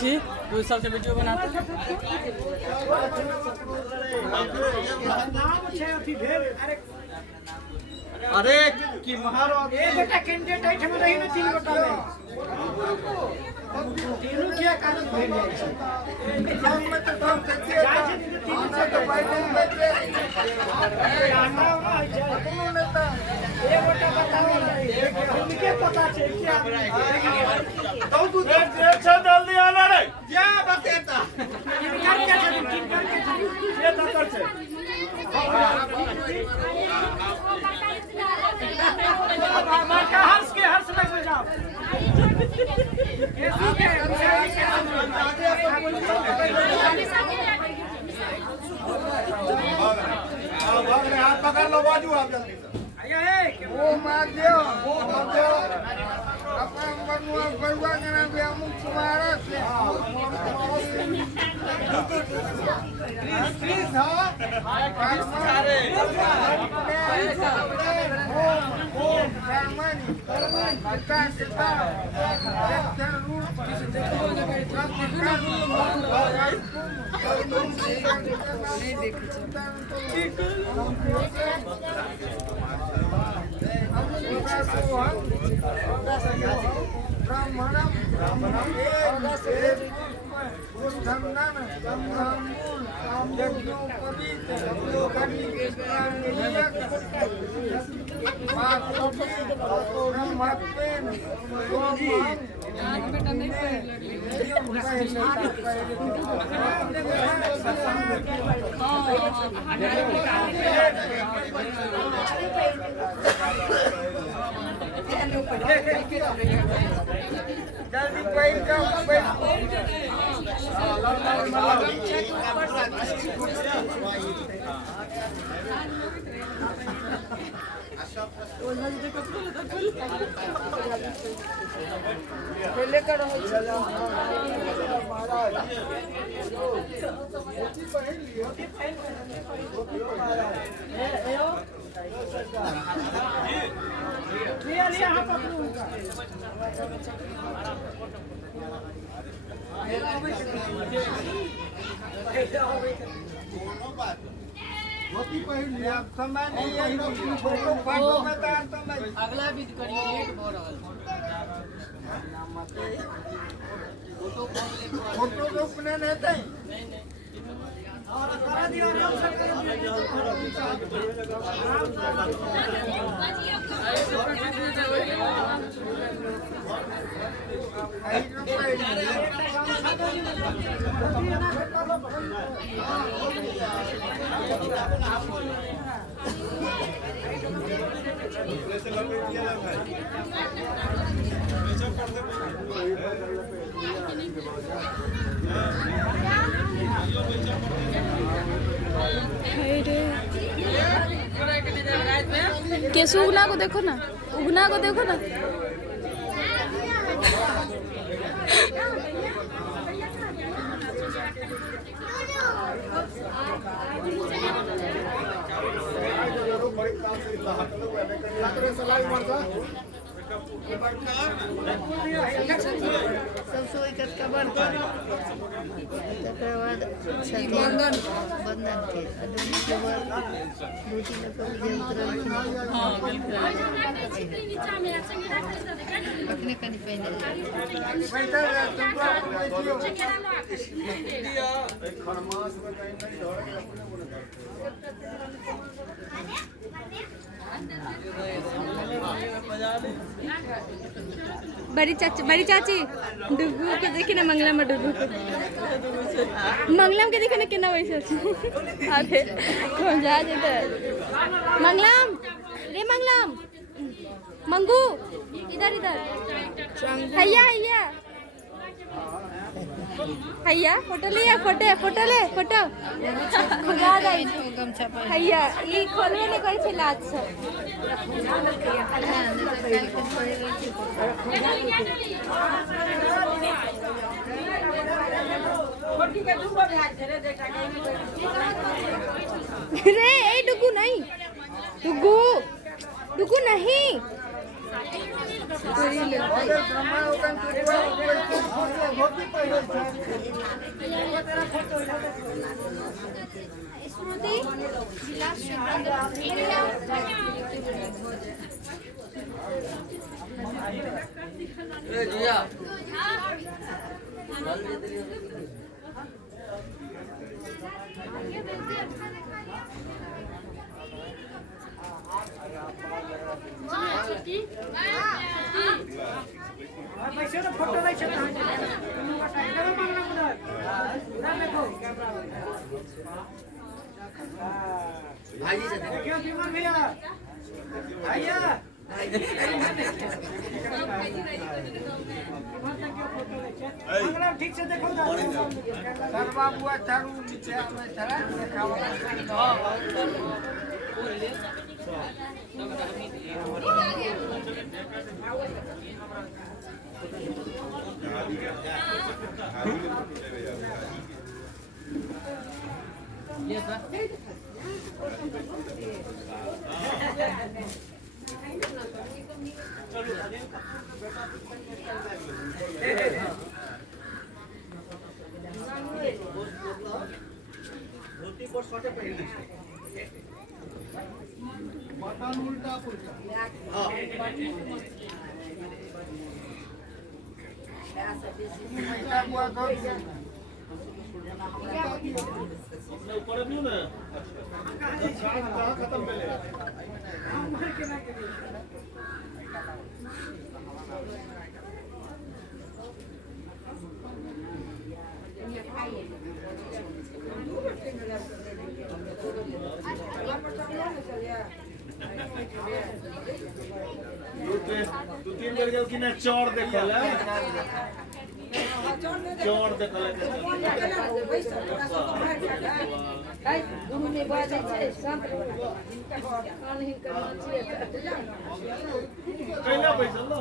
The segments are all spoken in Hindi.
छी तू सबसे वीडियो बनाता अरे की महारो ए बेटा कैंडिडेट आई हम रही न 3 गोटा में तीनों क्या कागज भेज जाए छै गांव में तो काम करते हैं जाय छै तीनों से तो बैठे आना कोनो नेता ए गोटा बताओ उनके पता छै क्या तो तू अच्छा जल्दी आना रे क्या बतेता करके ये तो कर छै माता हंस के हंस लग जाओ हाथ पकड़ लो बाजू आप जल्दी से वो मार दो अपन बनुआ बरुआ के नाम पे अमुक तुम्हारा से प्लीज हां सारे जल्दी पैर जाओ लेकर समय नहीं है अगला विध करिए लेट हो रहल फोटो तो अपने रहते हैं कैसे उगना को देखो ना सब सोई कर कबर कर तकर बाद बंधन के अदमी के बाद दूसरी लोग जे उतरल हां बिल्कुल अपने कनी पहने बड़ी चाची डुगू के देखी ना मंगला में डुगू के मंगलम के देखी ना कितना वैसे अरे कौन जा जेते मंगलम रे मंगलम मंगू इधर हैया फोटो लिया फोटो ले खुला जाई हैया ई खोलवे ने करै छै लाज से रे ए डुगू नहीं अगर ब्रह्मा ओकन धोती पहने छै तेरा फोटो स्मृति जिला पैसे तो फोटो नहीं छता टाइगर मांगना उधर उधर देखो भाई से देखियो विमान भैया भैया ठीक से देखो सर बाबू चारू नीचे में चला धोती पर शॉर्ट पहन बटन उल्टा पुल्टा हां ऐसा हुआ तो ऊपर भी ना अच्छा खत्म पहले तू तीन कर गया कि ना चौड़ देखल चौड़ देखल उन्होंने बात है शांत कान ही करना चाहिए कैला पैसा लो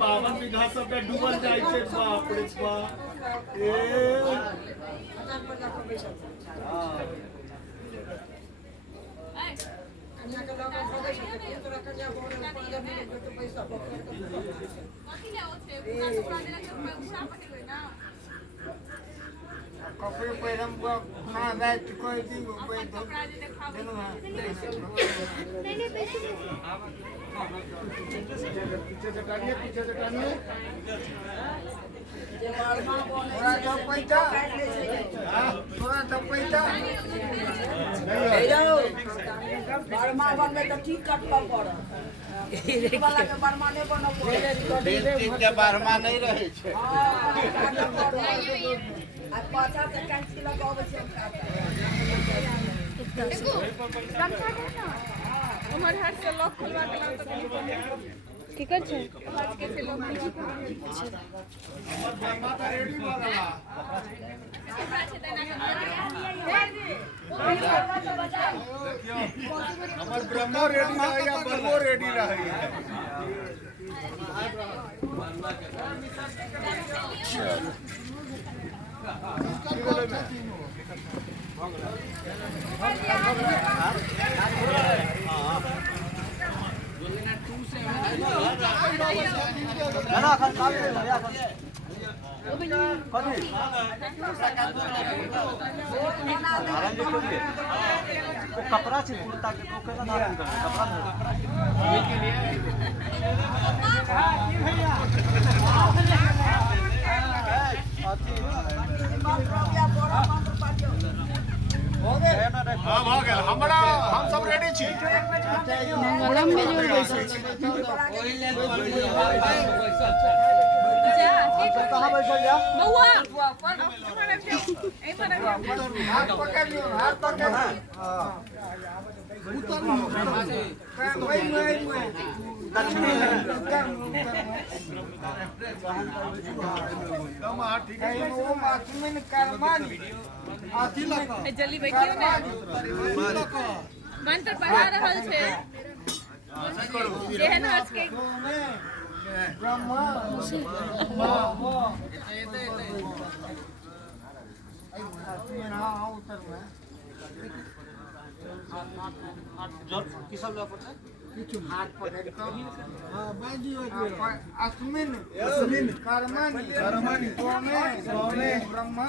52 बीघा सब पे डूबल जाय छै बाप रे बाप कन्या के लोग खोदै छै तोरा कन्या बोल 15 मिनट तो पैसा पकड़ बाकी ले होते पैसा पुरा देला के पैसा पकड़ ना कपड़े पैरम को ना बैठ कोई दिन कोई देनो हां नहीं पैसे पीछे चटानिए थोड़ा तो पैसा थोड़ा तो पैसा बर्मा बनले तो ठीक कटवा पड़त वाला के बर्मा नहीं बनब ठीक के बर्मा नहीं रहे छै आ पाछा से कैंची लगावे छै हमारे हाथ से लॉक खुलवा के लाओ तो ठीक है कैसे लॉक माता रेडी वाला हमर ब्रह्मो रेडी रहे या बर्मो रेडी रहे कपड़ा से कुर्ता के तो कैसा धारण कर कपड़ा के लिए हां भ गेल हमरा हम सब रेडी छी मंगलम में जोड़ बैसे कहां बैठल जा बउआ हाथ पकड़ लियो हाथ पकड़ हां उतर वही दक्षिणी हम ठीक है वो माथुमिन कर्मानी आथी लगा जल्दी बैठियो ने मंत्र पढ़ा रहल छे जेहन हंस के ब्रह्मा की सब ला पड़ता हाथ पकड़ को अस्मिन कर्मणि सोमे ब्रह्मा